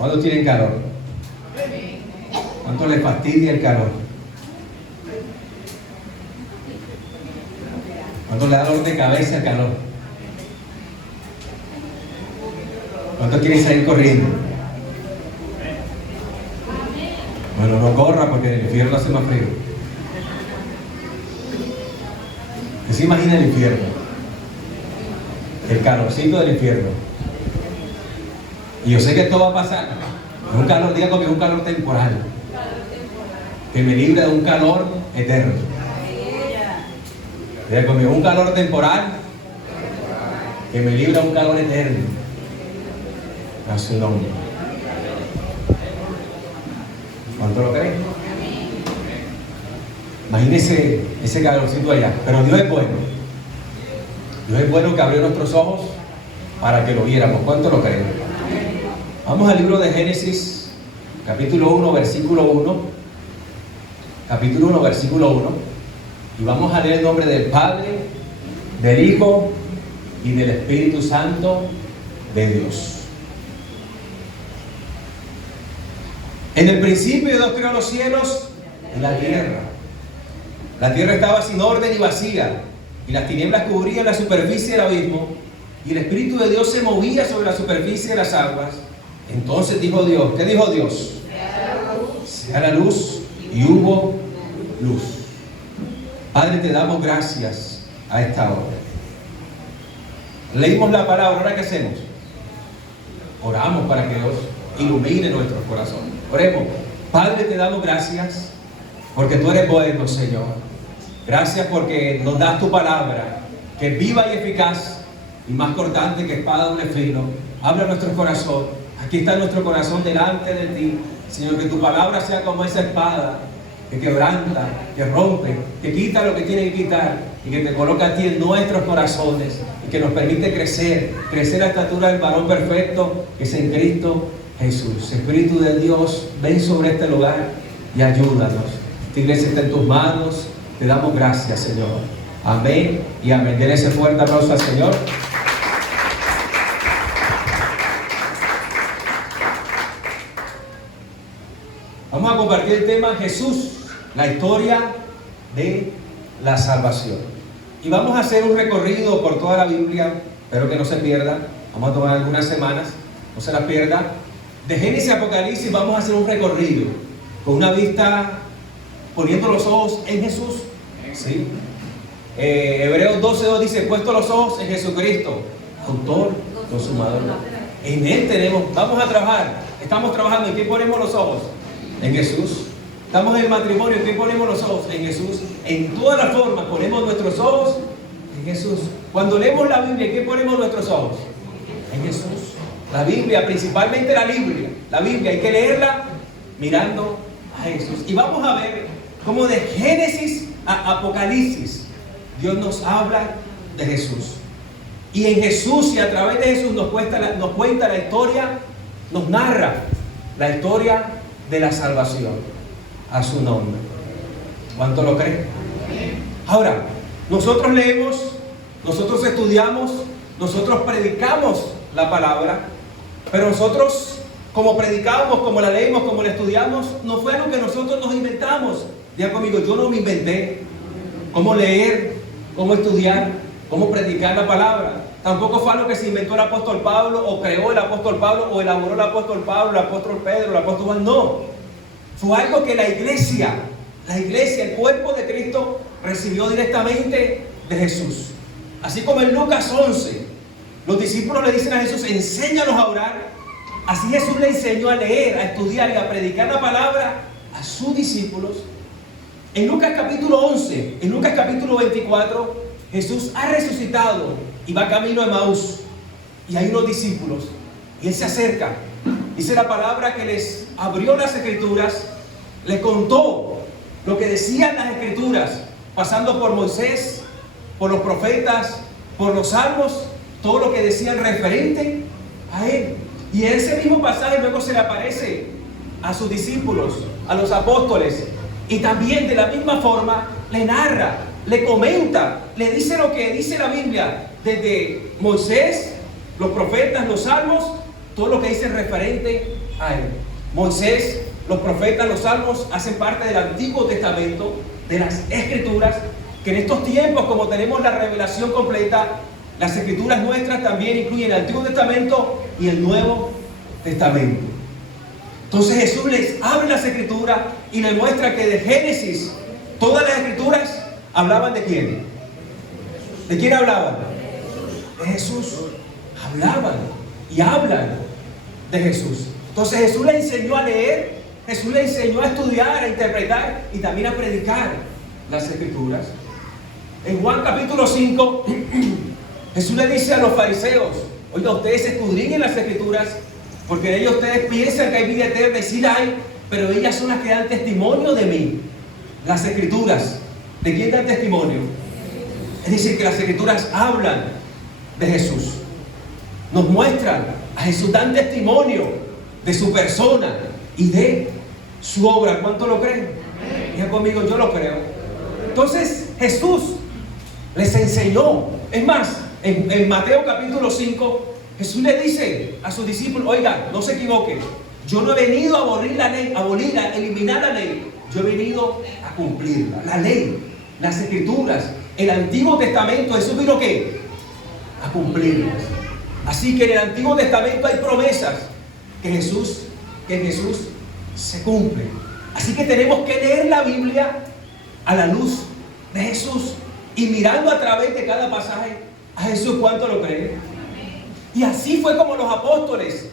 ¿Cuántos tienen calor? ¿Cuánto les fastidia el calor? ¿Cuánto le da dolor de cabeza el calor? ¿Cuántos quieren salir corriendo? Bueno, no corra porque en el infierno hace más frío. ¿Qué se imagina el infierno? El calorcito del infierno. Y yo sé que esto va a pasar. Es un calor, diga conmigo, un calor temporal. Que me libre de un calor eterno. Diga conmigo, un calor temporal que me libra de un calor eterno. A su nombre. ¿Cuánto lo creen? Imagínense ese calorcito allá. Pero Dios es bueno. Dios es bueno, que abrió nuestros ojos para que lo viéramos. ¿Cuánto lo creen? Vamos al libro de Génesis, capítulo 1, versículo 1. Capítulo 1, versículo 1. Y vamos a leer el nombre del Padre, del Hijo y del Espíritu Santo de Dios. En el principio Dios creó los cielos y la tierra. La tierra estaba sin orden y vacía, y las tinieblas cubrían la superficie del abismo, y el Espíritu de Dios se movía sobre la superficie de las aguas. Entonces dijo Dios, ¿qué dijo Dios? Sea la luz, y hubo luz. Padre, te damos gracias a esta hora. Leímos la palabra, ¿ahora qué hacemos? Oramos para que Dios ilumine nuestros corazones. Oremos. Padre, te damos gracias porque tú eres bueno, Señor. Gracias porque nos das tu palabra, que es viva y eficaz y más cortante que espada de doble filo. Habla nuestro corazón. Aquí está nuestro corazón delante de ti, Señor. Que tu palabra sea como esa espada que quebranta, que rompe, que quita lo que tiene que quitar y que te coloca a ti en nuestros corazones y que nos permite crecer a la estatura del varón perfecto que es en Cristo Jesús. Espíritu de Dios, ven sobre este lugar y ayúdanos. Esta iglesia está en tus manos. Te damos gracias, Señor. Amén y amén. Denle ese fuerte aplauso al Señor. Vamos a compartir el tema Jesús, la historia de la salvación. Y vamos a hacer un recorrido por toda la Biblia. Espero que no se pierda. Vamos a tomar algunas semanas, no se las pierda. De Génesis a Apocalipsis vamos a hacer un recorrido con una vista poniendo los ojos en Jesús. ¿Sí? Hebreos 12:2 dice, puesto los ojos en Jesucristo, autor, consumador. En Él vamos a trabajar. Estamos trabajando. ¿En qué ponemos los ojos? En Jesús. Estamos en el matrimonio. ¿En qué ponemos los ojos? En Jesús. En todas las formas ponemos nuestros ojos en Jesús. Cuando leemos la Biblia, ¿en qué ponemos nuestros ojos? En Jesús. La Biblia, principalmente la Biblia, hay que leerla mirando a Jesús. Y vamos a ver cómo de Génesis a Apocalipsis Dios nos habla de Jesús. Y en Jesús y a través de Jesús nos cuenta la historia, nos narra la historia de la salvación a su nombre. ¿Cuánto lo creen? Ahora, nosotros leemos, nosotros estudiamos, nosotros predicamos la palabra, pero nosotros, como predicamos, como la leemos, como la estudiamos, no fue algo que nosotros nos inventamos. Diga conmigo, yo no me inventé cómo leer, cómo estudiar, cómo predicar la palabra. Tampoco fue algo que se inventó el apóstol Pablo, o creó el apóstol Pablo, o elaboró el apóstol Pablo, el apóstol Pedro, el apóstol Juan. No, fue algo que la iglesia, el cuerpo de Cristo, recibió directamente de Jesús. Así como en Lucas 11, los discípulos le dicen a Jesús, enséñanos a orar. Así Jesús le enseñó a leer, a estudiar y a predicar la palabra a sus discípulos. En Lucas capítulo 11, en Lucas capítulo 24, Jesús ha resucitado y va camino a Emaús. Y hay unos discípulos y Él se acerca. Dice la palabra que les abrió las escrituras, les contó lo que decían las escrituras, pasando por Moisés, por los profetas, por los salmos, todo lo que decían referente a Él. Y en ese mismo pasaje luego se le aparece a sus discípulos, a los apóstoles, y también de la misma forma le narra, le comenta, le dice lo que dice la Biblia, desde Moisés, los profetas, los salmos, todo lo que dice referente a Él. Moisés, los profetas, los salmos hacen parte del Antiguo Testamento, de las Escrituras, que en estos tiempos, como tenemos la revelación completa, las Escrituras nuestras también incluyen el Antiguo Testamento y el Nuevo Testamento. Entonces Jesús les abre las Escrituras y les muestra que de Génesis, todas las Escrituras hablaban ¿de quién? ¿De quién hablaban? De Jesús. Hablaban y hablan de Jesús. Entonces Jesús le enseñó a leer, Jesús le enseñó a estudiar, a interpretar y también a predicar las Escrituras. En Juan capítulo 5, Jesús le dice a los fariseos: oiga, ustedes escudriñen las Escrituras, porque en ellas ustedes piensan que hay vida eterna, y sí la hay, pero ellas son las que dan testimonio de mí. Las Escrituras, ¿de quién dan testimonio? Es decir, que las Escrituras hablan de Jesús, nos muestran a Jesús, dan testimonio de su persona y de su obra. ¿Cuánto lo creen? Diga conmigo: yo lo creo. Entonces Jesús les enseñó. Es más, en Mateo capítulo 5, Jesús le dice a sus discípulos: oigan, no se equivoquen, yo no he venido a abolir la ley, a eliminar la ley, yo he venido a cumplirla. La ley, las Escrituras, el Antiguo Testamento, Jesús vino ¿qué? A cumplirlas. Así que en el Antiguo Testamento hay promesas que en Jesús se cumplen. Así que tenemos que leer la Biblia a la luz de Jesús y mirando a través de cada pasaje a Jesús. ¿Cuánto lo creen? Y así fue como los apóstoles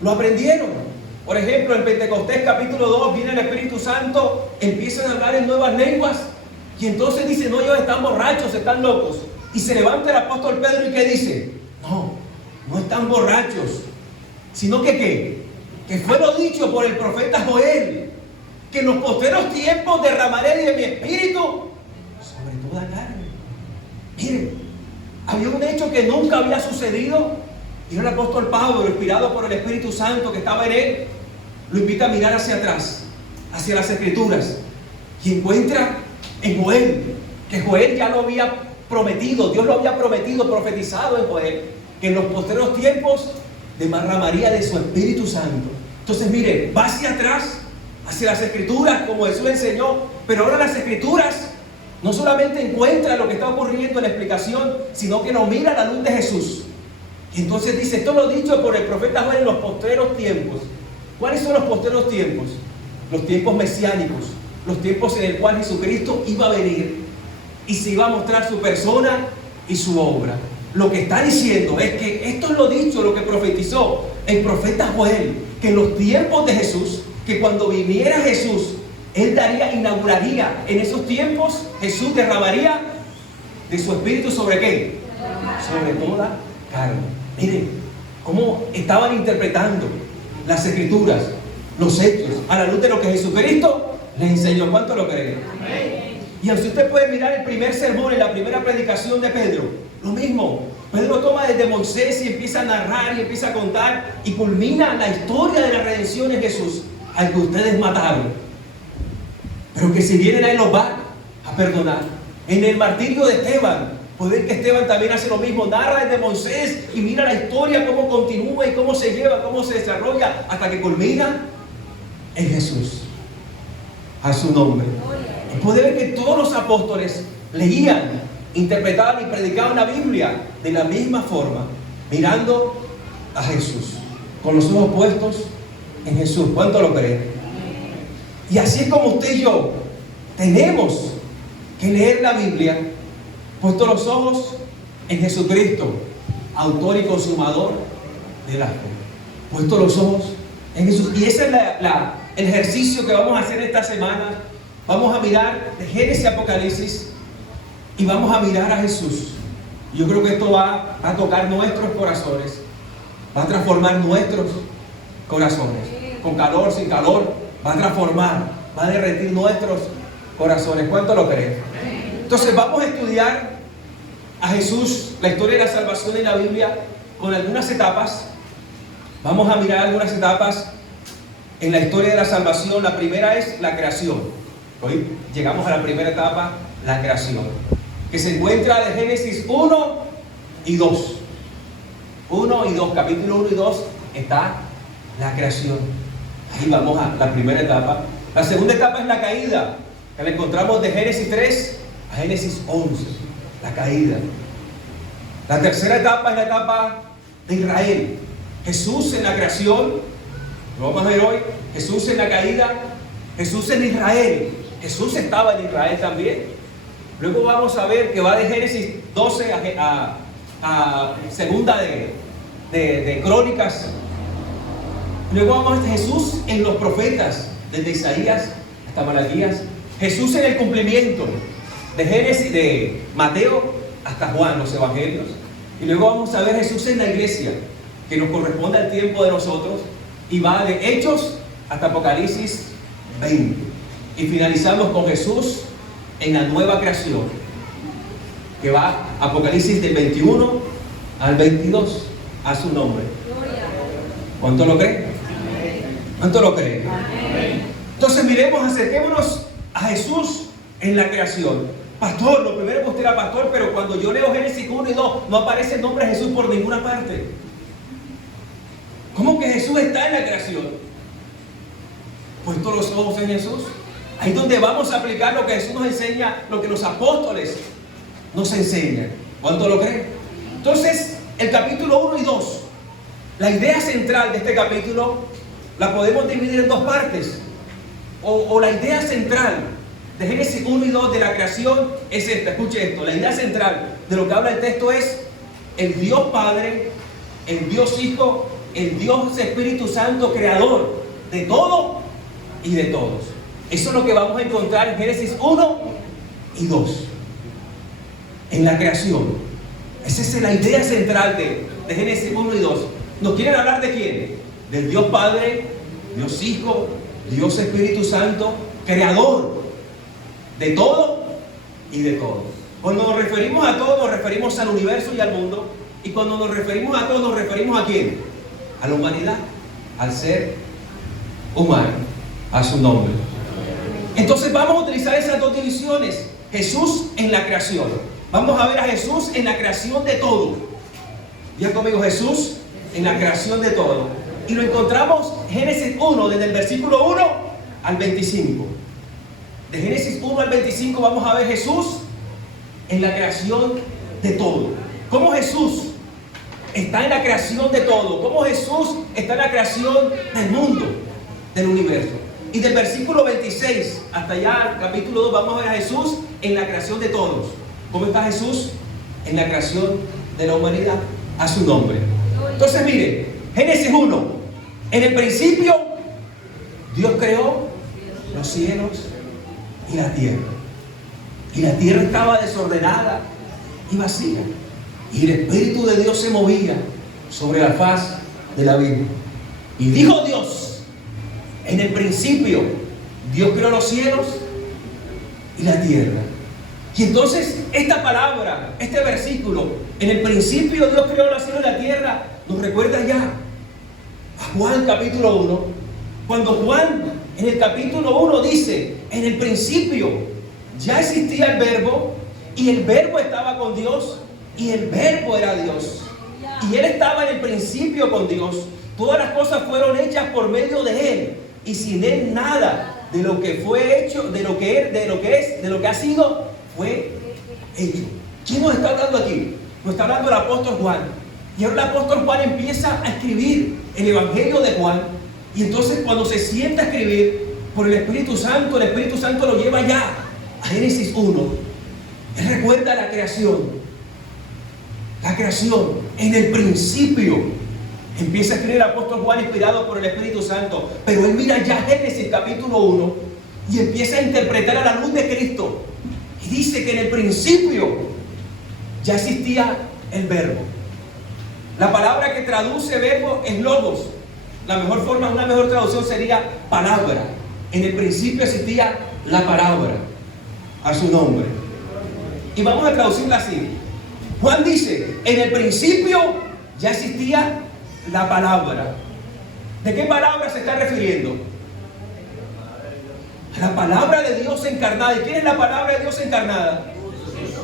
lo aprendieron. Por ejemplo, en Pentecostés capítulo 2 viene el Espíritu Santo, empiezan a hablar en nuevas lenguas y entonces dicen: no, ellos están borrachos, están locos. Y se levanta el apóstol Pedro y ¿qué dice? No están borrachos, sino que ¿qué? Que fue lo dicho por el profeta Joel, que en los postreros tiempos derramaré de mi espíritu sobre toda carne. Miren, había un hecho que nunca había sucedido, y el apóstol Pablo, inspirado por el Espíritu Santo que estaba en él, lo invita a mirar hacia atrás, hacia las Escrituras, y encuentra en Joel, que Joel ya lo había prometido, Dios lo había prometido, profetizado en Joel, que en los postreros tiempos derramaría de su Espíritu Santo. Entonces mire, va hacia atrás, hacia las Escrituras, como Jesús le enseñó, pero ahora las Escrituras no solamente encuentra lo que está ocurriendo en la explicación, sino que nos mira a la luz de Jesús. Y entonces dice: esto lo dicho por el profeta Joel en los postreros tiempos. ¿Cuáles son los postreros tiempos? Los tiempos mesiánicos, los tiempos en el cual Jesucristo iba a venir y se iba a mostrar su persona y su obra. Lo que está diciendo es que esto es lo dicho, lo que profetizó el profeta Joel, que en los tiempos de Jesús, que cuando viniera Jesús, Él inauguraría en esos tiempos, Jesús derramaría de su Espíritu ¿sobre qué? Sobre toda carne. Miren cómo estaban interpretando las Escrituras, los hechos, a la luz de lo que Jesucristo les enseñó. ¿Cuánto lo creen? Amén. Y así usted puede mirar el primer sermón, en la primera predicación de Pedro. Lo mismo, Pedro toma desde Moisés y empieza a narrar y empieza a contar y culmina la historia de la redención en Jesús, al que ustedes mataron, pero que si vienen a Él los va a perdonar. En el martirio de Esteban, puede ver que Esteban también hace lo mismo, narra desde Moisés y mira la historia, cómo continúa y cómo se lleva, cómo se desarrolla, hasta que culmina en Jesús, a su nombre. Y puede ver que todos los apóstoles leían, interpretaban y predicaban la Biblia de la misma forma, mirando a Jesús, con los ojos puestos en Jesús. ¿Cuánto lo creen? Y así es como usted y yo tenemos que leer la Biblia, puesto los ojos en Jesucristo, autor y consumador de la fe. Puesto los ojos en Jesús. Y ese es el ejercicio que vamos a hacer esta semana. Vamos a mirar de Génesis a Apocalipsis y vamos a mirar a Jesús. Yo creo que esto va a tocar nuestros corazones, va a transformar nuestros corazones, con calor, sin calor, va a transformar, va a derretir nuestros corazones. ¿Cuánto lo creen? Entonces vamos a estudiar a Jesús, la historia de la salvación en la Biblia, con algunas etapas. Vamos a mirar algunas etapas en la historia de la salvación. La primera es la creación. Hoy llegamos a la primera etapa, la creación, que se encuentra de Génesis 1 y 2. 1 y 2, capítulo 1 y 2 está la creación. Ahí vamos a la primera etapa. La segunda etapa es la caída, que la encontramos de Génesis 3 a Génesis 11. La caída. La tercera etapa es la etapa de Israel. Jesús en la creación, lo vamos a ver hoy. Jesús en la caída, Jesús en Israel. Jesús estaba en Israel también. Luego vamos a ver que va de Génesis 12 a segunda de Crónicas. Luego vamos a Jesús en los profetas, desde Isaías hasta Malaquías. Jesús en el cumplimiento de Génesis, de Mateo hasta Juan, los evangelios. Y luego vamos a ver Jesús en la iglesia, que nos corresponde al tiempo de nosotros, y va de Hechos hasta Apocalipsis 20. Y finalizamos con Jesús en la nueva creación, que va Apocalipsis del 21 al 22, a su nombre. ¿Cuánto lo creen? ¿Cuánto lo creen? Entonces miremos, acerquémonos a Jesús en la creación. Pastor, lo primero que usted era pastor, pero cuando yo leo Génesis 1 y 2, no aparece el nombre de Jesús por ninguna parte. ¿Cómo que Jesús está en la creación? Puesto los ojos en Jesús. Ahí es donde vamos a aplicar lo que Jesús nos enseña, lo que los apóstoles nos enseñan. ¿Cuánto lo creen? Entonces, el capítulo 1 y 2, la idea central de este capítulo la podemos dividir en dos partes. O la idea central de Génesis 1 y 2 de la creación es esta. Escuche esto. La idea central de lo que habla el texto es el Dios Padre, el Dios Hijo, el Dios Espíritu Santo, creador de todo y de todos. Eso es lo que vamos a encontrar en Génesis 1 y 2. En la creación. Esa es la idea central de Génesis 1 y 2. ¿Nos quieren hablar de quién? Del Dios Padre, Dios Hijo, Dios Espíritu Santo, creador de todo y de todos. Cuando nos referimos a todo, nos referimos al universo y al mundo. Y cuando nos referimos a todo, nos referimos a quién? A la humanidad, al ser humano, a su nombre. Entonces vamos a utilizar esas dos divisiones. Jesús en la creación. Vamos a ver a Jesús en la creación de todo. Ya conmigo, Jesús en la creación de todo. Y lo encontramos en Génesis 1, desde el versículo 1 al 25. De Génesis 1 al 25 vamos a ver Jesús en la creación de todo. ¿Cómo Jesús está en la creación de todo? ¿Cómo Jesús está en la creación del mundo, del universo? Y del versículo 26 hasta allá, capítulo 2, vamos a ver a Jesús en la creación de todos. ¿Cómo está Jesús en la creación de la humanidad? A su nombre. Entonces mire, Génesis 1. En el principio, Dios creó los cielos y la tierra. Y la tierra estaba desordenada y vacía. Y el Espíritu de Dios se movía sobre la faz de la vida. Y dijo Dios, en el principio, Dios creó los cielos y la tierra. Y entonces esta palabra, este versículo, en el principio Dios creó los cielos y la tierra, nos recuerda ya a Juan capítulo 1, cuando Juan en el capítulo 1 dice, en el principio ya existía el verbo, y el verbo estaba con Dios, y el verbo era Dios, y Él estaba en el principio con Dios. Todas las cosas fueron hechas por medio de Él, y sin Él nada de lo que fue hecho, de lo que ha sido, fue hecho. ¿Quién nos está hablando aquí? Nos está hablando el apóstol Juan. Y ahora el apóstol Juan empieza a escribir el Evangelio de Juan. Y entonces cuando se sienta a escribir por el Espíritu Santo lo lleva ya a Génesis 1. Él recuerda la creación. La creación en el principio. Empieza a escribir el apóstol Juan inspirado por el Espíritu Santo. Pero él mira ya Génesis capítulo 1 y empieza a interpretar a la luz de Cristo. Y dice que en el principio ya existía el verbo. La palabra que traduce verbo es logos. La mejor forma, una mejor traducción sería palabra. En el principio existía la palabra, a su nombre. Y vamos a traducirla así. Juan dice, en el principio ya existía la palabra. ¿De qué palabra se está refiriendo? A la palabra de Dios encarnada. ¿Y quién es la palabra de Dios encarnada?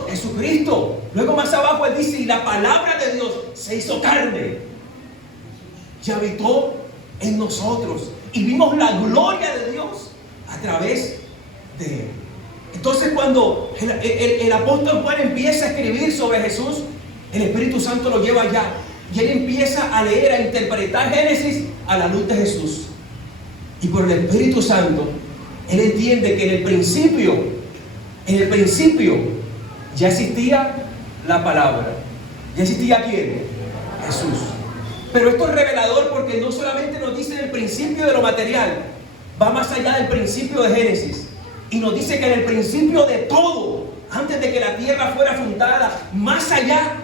Jesucristo. Luego más abajo él dice, y la palabra de Dios se hizo carne y habitó en nosotros y vimos la gloria de Dios a través de Él. Entonces cuando el apóstol Juan empieza a escribir sobre Jesús, el Espíritu Santo lo lleva allá y él empieza a leer, a interpretar Génesis a la luz de Jesús. Y por el Espíritu Santo, él entiende que en el principio ya existía la palabra. ¿Ya existía quién? Jesús. Pero esto es revelador porque no solamente nos dice el principio de lo material, va más allá del principio de Génesis. Y nos dice que en el principio de todo, antes de que la tierra fuera fundada, más allá,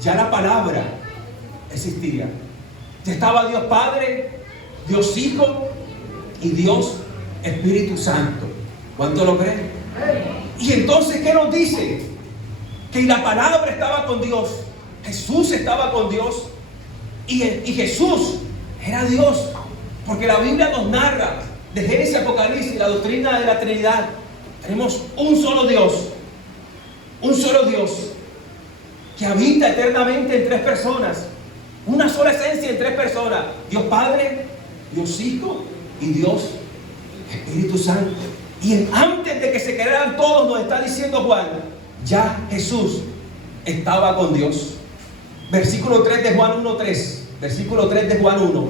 ya la palabra existía. Ya estaba Dios Padre, Dios Hijo y Dios Espíritu Santo. ¿Cuánto lo creen? Y entonces, ¿qué nos dice? Que la palabra estaba con Dios. Jesús estaba con Dios. Y Jesús era Dios. Porque la Biblia nos narra de Génesis a Apocalipsis la doctrina de la Trinidad. Tenemos un solo Dios. Un solo Dios que habita eternamente en tres personas. Una sola esencia en tres personas. Dios Padre, Dios Hijo y Dios Espíritu Santo. Y antes de que se crearan todos, nos está diciendo Juan, ya Jesús estaba con Dios. Versículo 3 de Juan 1:3. Versículo 3 de Juan 1.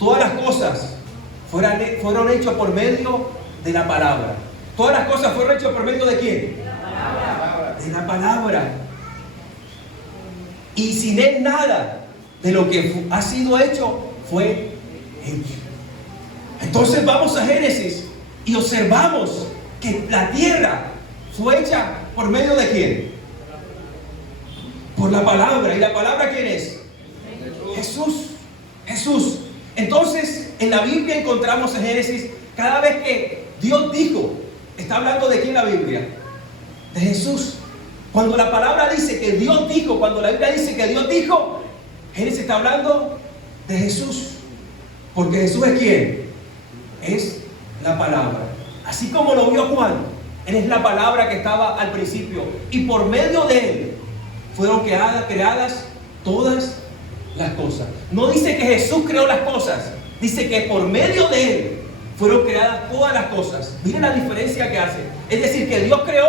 Todas las cosas fueron hechas por medio de la palabra. Todas las cosas fueron hechas por medio de ¿quién? De la palabra. Y sin él nada de lo que ha sido hecho fue hecho. Entonces vamos a Génesis y observamos que la tierra fue hecha por medio de ¿quién? Por la palabra. ¿Y la palabra quién es? Jesús. Jesús. Entonces en la Biblia encontramos en Génesis, cada vez que Dios dijo, ¿está hablando de quién la Biblia? De Jesús. Cuando la palabra dice que Dios dijo, cuando la Biblia dice que Dios dijo, Génesis está hablando de Jesús. Porque Jesús es ¿quién? Es la palabra. Así como lo vio Juan, Él es la palabra que estaba al principio. Y por medio de Él fueron creadas todas las cosas. No dice que Jesús creó las cosas, dice que por medio de Él fueron creadas todas las cosas. Miren la diferencia que hace. Es decir, que Dios creó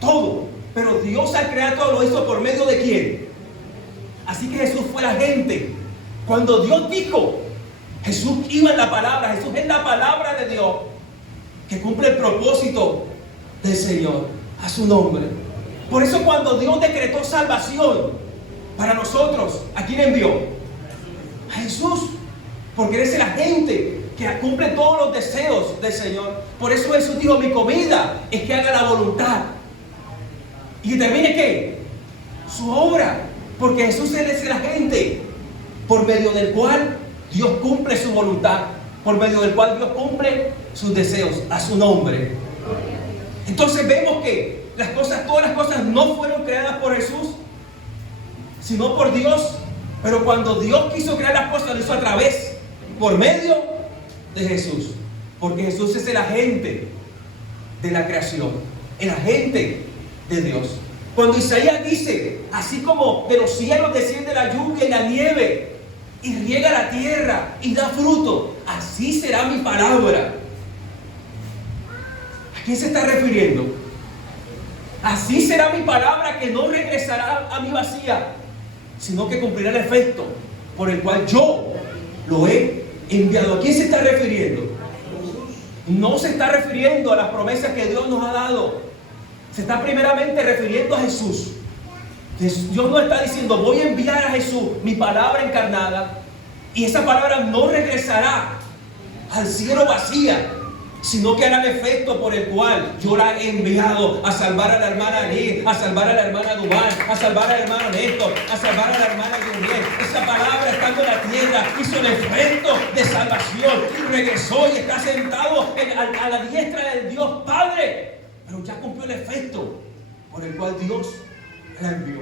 todo, pero Dios al crear todo lo hizo por medio de ¿quién? Así que Jesús fue la gente. Cuando Dios dijo, Jesús iba en la palabra. Jesús es la palabra de Dios que cumple el propósito del Señor a su nombre. Por eso cuando Dios decretó salvación para nosotros, ¿a quién envió? A Jesús. Porque Él es la gente que cumple todos los deseos del Señor. Por eso Jesús dijo, mi comida es que haga la voluntad. ¿Y termine qué? Su obra. Porque Jesús es la gente por medio del cual Dios cumple su voluntad, por medio del cual Dios cumple sus deseos a su nombre. Entonces vemos que todas las cosas no fueron creadas por Jesús, sino por Dios. Pero cuando Dios quiso crear las cosas, lo hizo a través, por medio de Jesús. Porque Jesús es el agente de la creación, el agente de Dios. Cuando Isaías dice, así como de los cielos desciende la lluvia y la nieve, y riega la tierra y da fruto, así será mi palabra. ¿A quién se está refiriendo? Así será mi palabra, que no regresará a mí vacía, sino que cumplirá el efecto por el cual yo lo he enviado. ¿A quién se está refiriendo? No se está refiriendo a las promesas que Dios nos ha dado. Se está primeramente refiriendo a Jesús. Dios no está diciendo, voy a enviar a Jesús, mi palabra encarnada, y esa palabra no regresará al cielo vacía, sino que hará el efecto por el cual yo la he enviado a salvar a la hermana Aní, a salvar a la hermana Dubán, a salvar al hermano Néstor, a salvar a la hermana Yuriel. Esa palabra, estando en la tierra, hizo el efecto de salvación y regresó y está sentado a la diestra del Dios Padre. Pero ya cumplió el efecto por el cual Dios la envió.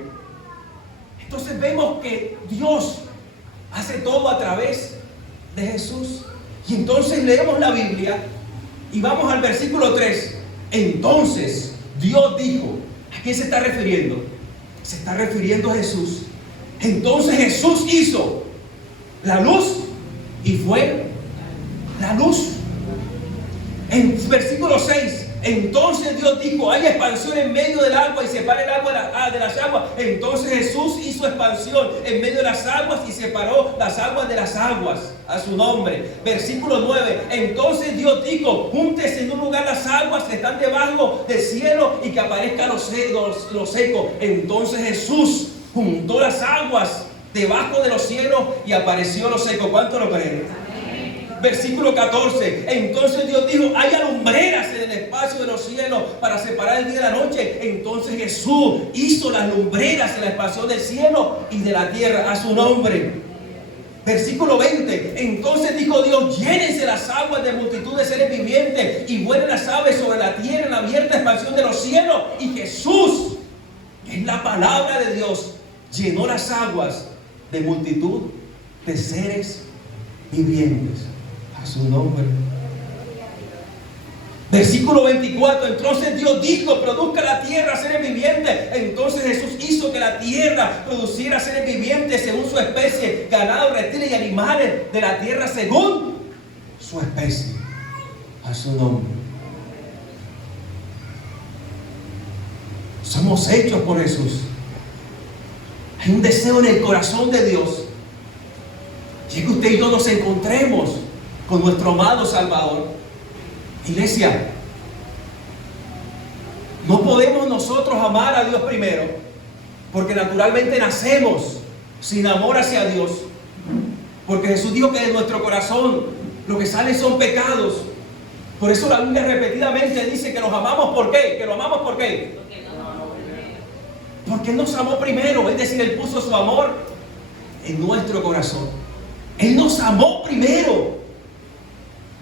Entonces vemos que Dios hace todo a través de Jesús. Y entonces leemos la Biblia y vamos al versículo 3. Entonces Dios dijo, ¿a quién se está refiriendo? Se está refiriendo a Jesús. Entonces Jesús hizo la luz y fue la luz. En versículo 6, entonces Dios dijo, hay expansión en medio del agua y separa el agua de las aguas. Entonces Jesús hizo expansión en medio de las aguas y separó las aguas de las aguas a su nombre. Versículo 9, entonces Dios dijo, júntese en un lugar las aguas que están debajo del cielo y que aparezca lo seco. Entonces Jesús juntó las aguas debajo de los cielos y apareció lo seco. ¿Cuánto lo creen? Versículo 14, entonces Dios dijo, haya lumbreras en el espacio de los cielos para separar el día de la noche. Entonces Jesús hizo las lumbreras en la expansión del cielo y de la tierra a su nombre. Versículo 20, entonces dijo Dios, llénense las aguas de multitud de seres vivientes y vuelen las aves sobre la tierra en la abierta expansión de los cielos. Y Jesús, que es la palabra de Dios, llenó las aguas de multitud de seres vivientes a su nombre. Versículo 24, entonces Dios dijo, produzca la tierra seres vivientes. Entonces Jesús hizo que la tierra produciera seres vivientes según su especie, ganado, reptiles y animales de la tierra según su especie, a su nombre. Somos hechos por Jesús. Hay un deseo en el corazón de Dios, y que usted y yo nos encontremos con nuestro amado Salvador. Iglesia, no podemos nosotros amar a Dios primero, porque naturalmente nacemos sin amor hacia Dios, porque Jesús dijo que de nuestro corazón lo que sale son pecados. Por eso la Biblia repetidamente dice que los amamos. ¿Por qué? Que lo amamos ¿por qué? Porque Él nos amó primero, es decir, Él puso su amor en nuestro corazón. Él nos amó primero.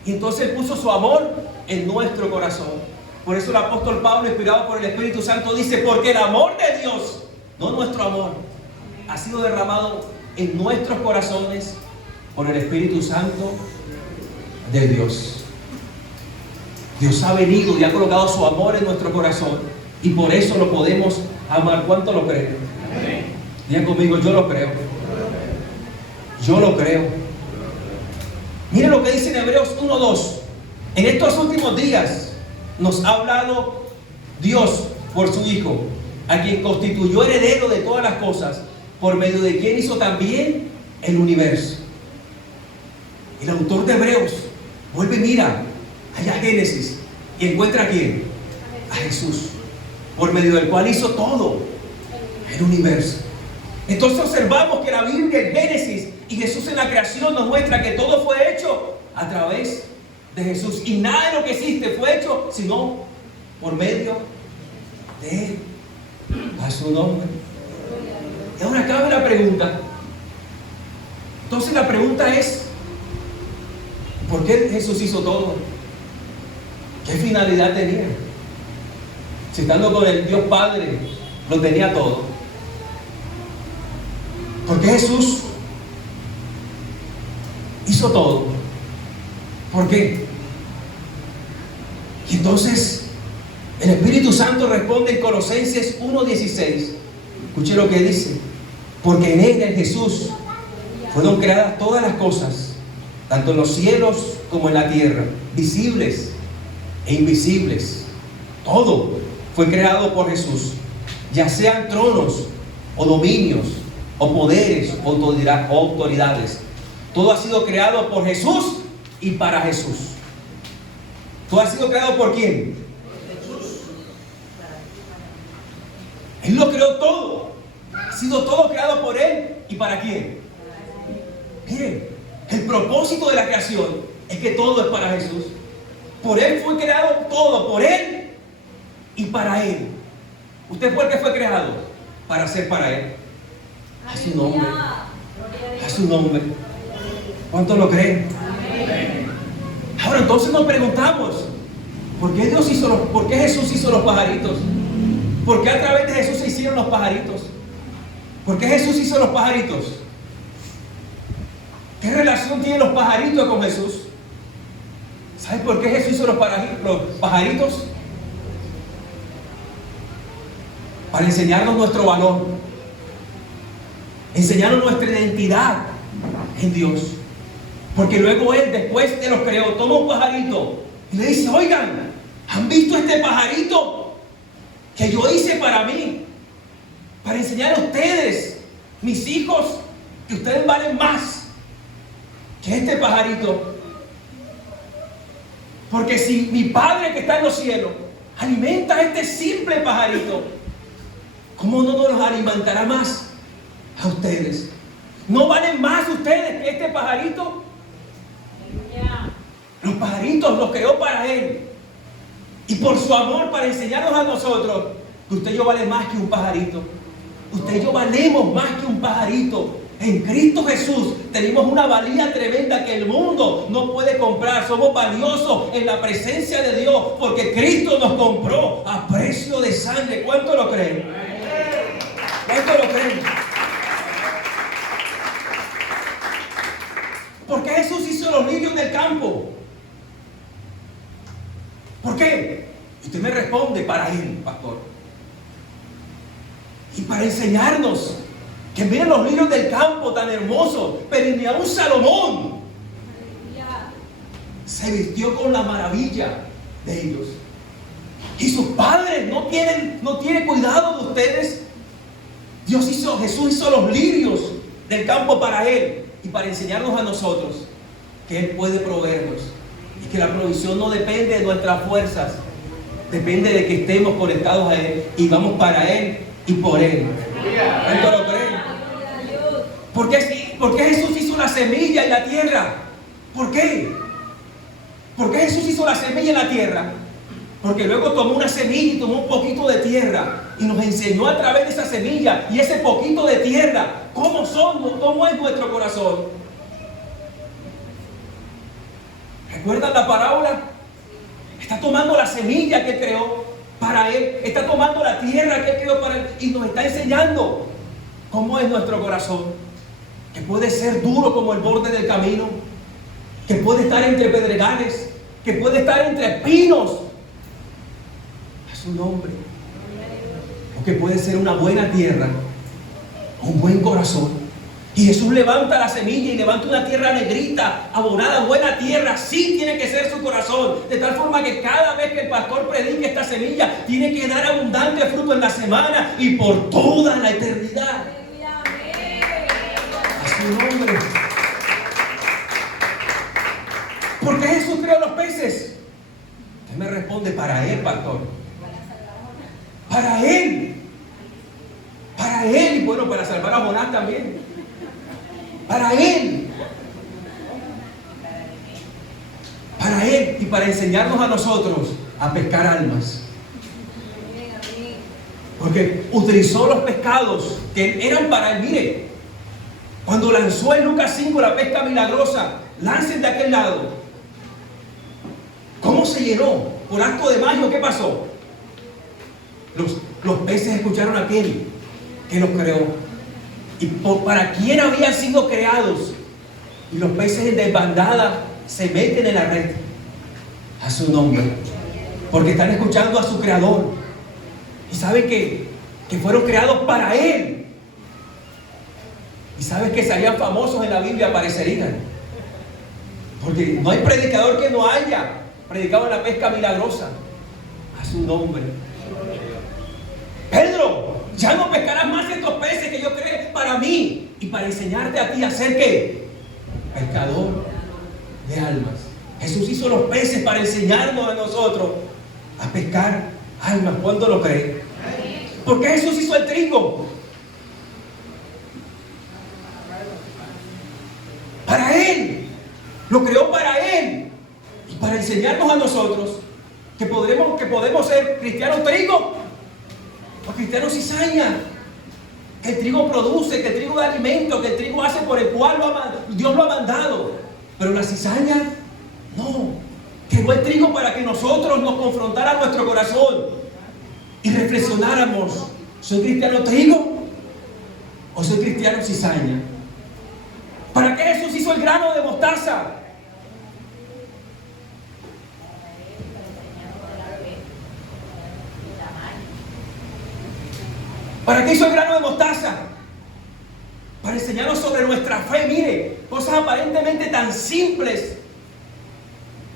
Y entonces Él puso su amor en nuestro corazón. Por eso el apóstol Pablo, inspirado por el Espíritu Santo, dice, porque el amor de Dios, no nuestro amor, ha sido derramado en nuestros corazones por el Espíritu Santo de Dios. Dios ha venido y ha colocado su amor en nuestro corazón, y por eso lo podemos amar. ¿Cuánto lo creen? Digan conmigo, yo lo creo. Yo lo creo. Miren lo que dice en Hebreos 1:2. En estos últimos días nos ha hablado Dios por su Hijo, a quien constituyó heredero de todas las cosas, por medio de quien hizo también el universo. El autor de Hebreos vuelve, mira, allá a Génesis, y encuentra a quién, a Jesús, por medio del cual hizo todo el universo. Entonces observamos que la Biblia en Génesis y Jesús en la creación nos muestra que todo fue hecho a través de Jesús, y nada de lo que existe fue hecho sino por medio de Él, a su nombre. Y ahora cabe la pregunta. Entonces la pregunta es, ¿por qué Jesús hizo todo? ¿Qué finalidad tenía? Si estando con el Dios Padre lo tenía todo, ¿por qué Jesús hizo todo? ¿Por qué? Y entonces el Espíritu Santo responde en Colosenses 1:16. Escuche lo que dice: porque en Él, en Jesús, fueron creadas todas las cosas, tanto en los cielos como en la tierra, visibles e invisibles. Todo fue creado por Jesús, ya sean tronos o dominios o poderes o autoridades. Todo ha sido creado por Jesús y para Jesús. ¿Todo ha sido creado por quién? Jesús. Él lo creó todo. Ha sido todo creado por Él. ¿Y para quién? Miren, el propósito de la creación es que todo es para Jesús. Por Él fue creado todo, por Él y para Él. ¿Usted por qué fue creado? Para ser para Él. A su nombre. A su nombre. ¿Cuántos lo creen? Ahora entonces nos preguntamos, ¿por qué Jesús hizo los pajaritos? ¿Por qué a través de Jesús se hicieron los pajaritos? ¿Por qué Jesús hizo los pajaritos? ¿Qué relación tienen los pajaritos con Jesús? ¿Sabes por qué Jesús hizo los pajaritos? Para enseñarnos nuestro valor, enseñarnos nuestra identidad en Dios. Porque luego Él, después de los creó, toma un pajarito y le dice: oigan, ¿han visto este pajarito que yo hice para mí? Para enseñar a ustedes, mis hijos, que ustedes valen más que este pajarito. Porque si mi Padre que está en los cielos alimenta a este simple pajarito, ¿cómo no nos alimentará más a ustedes? ¿No valen más ustedes que este pajarito? Los pajaritos los creó para Él. Y por su amor, para enseñarnos a nosotros que usted y yo vale más que un pajarito. Usted y yo valemos más que un pajarito. En Cristo Jesús tenemos una valía tremenda que el mundo no puede comprar. Somos valiosos en la presencia de Dios porque Cristo nos compró a precio de sangre. ¿Cuánto lo creen? ¿Cuánto lo creen? ¿Por qué Jesús hizo los lirios del campo? ¿Por qué? Usted me responde: para Él, pastor. Y para enseñarnos que miren los lirios del campo tan hermosos, pero ni aún Salomón se vistió con la maravilla de ellos. Y sus padres no tienen cuidado de ustedes. Jesús hizo los lirios del campo para Él y para enseñarnos a nosotros que Él puede proveernos y que la provisión no depende de nuestras fuerzas, depende de que estemos conectados a Él y vamos para Él y por Él. ¿Cuánto lo creen? ¿Por qué Jesús hizo la semilla y la tierra? ¿Por qué? ¿Por qué Jesús hizo la semilla en la tierra? Porque luego tomó una semilla y tomó un poquito de tierra y nos enseñó a través de esa semilla y ese poquito de tierra cómo es nuestro corazón. ¿Recuerdan la parábola? Está tomando la semilla que creó para Él, está tomando la tierra que creó para Él y nos está enseñando cómo es nuestro corazón, que puede ser duro como el borde del camino, que puede estar entre pedregales, que puede estar entre espinos. A su nombre. O que puede ser una buena tierra, un buen corazón. Y Jesús levanta la semilla y levanta una tierra negrita, abonada, buena tierra. Sí tiene que ser su corazón. De tal forma que cada vez que el pastor predique esta semilla, tiene que dar abundante fruto en la semana y por toda la eternidad. A su nombre. ¿Por qué Jesús creó los peces? Usted me responde: para Él, pastor. Para Él. Para Él. Y bueno, para salvar a Jonás también. Para Él. Para Él y para enseñarnos a nosotros a pescar almas. Porque utilizó los pescados que eran para Él. Mire, cuando lanzó en Lucas 5 la pesca milagrosa, lancen de aquel lado. ¿Cómo se llenó? Por acto de magia, ¿qué pasó? Los peces escucharon a aquel que los creó. Y para quién habían sido creados. Y los peces en desbandada se meten en la red. A su nombre. Porque están escuchando a su creador. Y saben que fueron creados para Él. Y saben que serían famosos en la Biblia, aparecerían. Porque no hay predicador que no haya predicado en la pesca milagrosa. A su nombre. Pedro, ya no pescarás más estos peces que yo creé para mí y para enseñarte a ti a ser ¿qué? Pescador de almas. Jesús hizo los peces para enseñarnos a nosotros a pescar almas. ¿Cuánto lo creen? ¿Por qué Jesús hizo el trigo? Para Él. Lo creó para Él y para enseñarnos a nosotros que podemos ser cristianos trigo o cristianos cizaña. Que el trigo produce, que el trigo da alimento, que el trigo hace por el cual Dios lo ha mandado. Pero la cizaña, no. Creó el trigo para que nosotros nos confrontara nuestro corazón y reflexionáramos: ¿soy cristiano trigo o soy cristiano cizaña? ¿Para qué Jesús hizo el grano de mostaza? ¿Para qué hizo el grano de mostaza? Para enseñarnos sobre nuestra fe. Mire, Cosas aparentemente tan simples.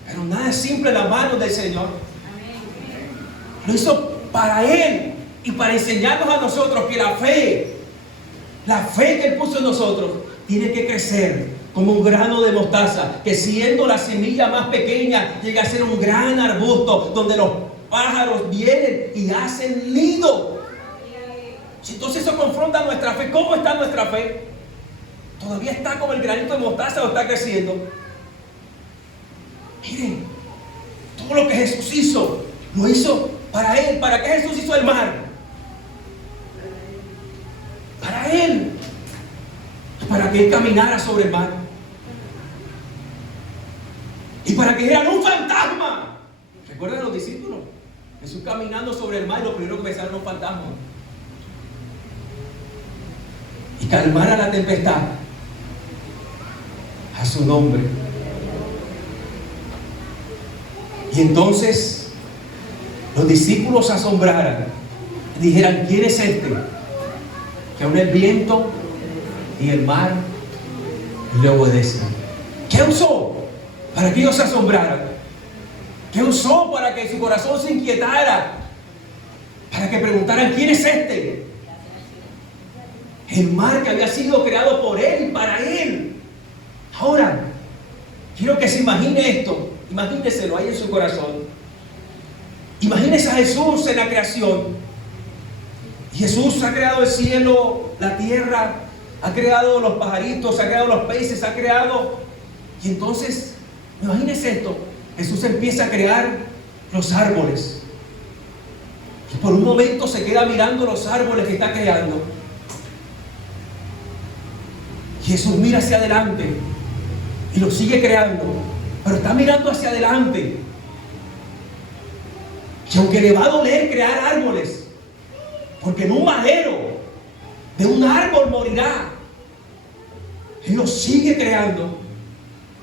Pero nada es simple en las manos del Señor. Lo hizo para Él y para enseñarnos a nosotros que la fe que Él puso en nosotros, tiene que crecer como un grano de mostaza, que siendo la semilla más pequeña, llega a ser un gran arbusto donde los pájaros vienen y hacen nido. Entonces eso confronta nuestra fe. ¿Cómo está nuestra fe? ¿Todavía está como el granito de mostaza o está creciendo? Miren, todo lo que Jesús hizo, lo hizo para Él. ¿Para qué Jesús hizo el mar? Para Él. Para que Él caminara sobre el mar. Y para que eran un fantasma. ¿Recuerdan los discípulos? Jesús caminando sobre el mar y lo primero que pensaron los fantasmas. Y calmara la tempestad a su nombre. Y entonces los discípulos se asombraran y dijeran: ¿quién es este? Que aún el viento y el mar le obedecen. ¿Qué usó para que ellos se asombraran? ¿Qué usó para que su corazón se inquietara? Para que preguntaran: ¿quién es este? El mar que había sido creado por Él y para Él. Ahora, quiero que se imagine esto. Imagíneselo ahí en su corazón. Imagínese a Jesús en la creación. Y Jesús ha creado el cielo, la tierra, ha creado los pajaritos, ha creado los peces, ha creado. Y entonces, imagínese esto. Jesús empieza a crear los árboles. Y por un momento se queda mirando los árboles que está creando. Y Jesús mira hacia adelante y lo sigue creando, pero está mirando hacia adelante. Y aunque le va a doler crear árboles, porque en un madero de un árbol morirá, Él lo sigue creando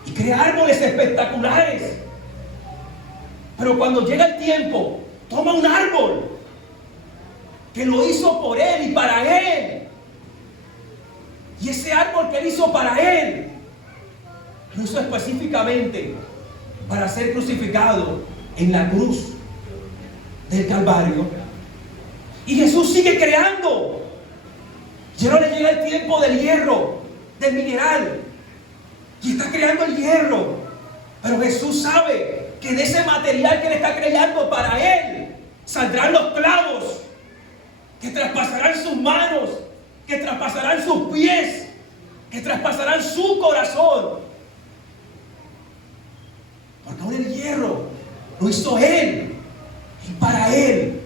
y crea árboles espectaculares. Pero cuando llega el tiempo, toma un árbol que lo hizo por Él y para Él. Y ese árbol que Él hizo para Él, lo hizo específicamente para ser crucificado en la cruz del Calvario. Y Jesús sigue creando. Y ahora le llega el tiempo del hierro, del mineral. Y está creando el hierro. Pero Jesús sabe que de ese material que Él está creando para Él, saldrán los clavos que traspasarán sus manos, que traspasarán sus pies, que traspasarán su corazón. Porque ahora el hierro lo hizo Él y para Él,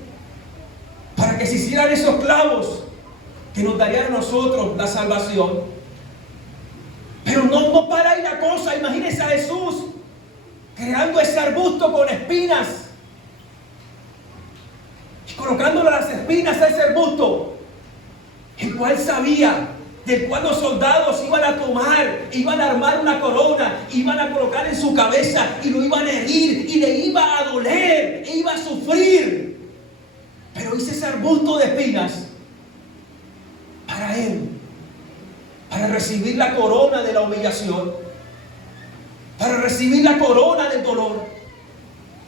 para que se hicieran esos clavos que nos darían a nosotros la salvación. Pero no para ahí la cosa. Imagínense a Jesús creando ese arbusto con espinas y colocándole las espinas a ese arbusto, el cual sabía, del cual los soldados iban a tomar, iban a armar una corona, iban a colocar en su cabeza y lo iban a herir y le iba a doler, e iba a sufrir. Pero hice ese arbusto de espinas para Él, para recibir la corona de la humillación, para recibir la corona del dolor,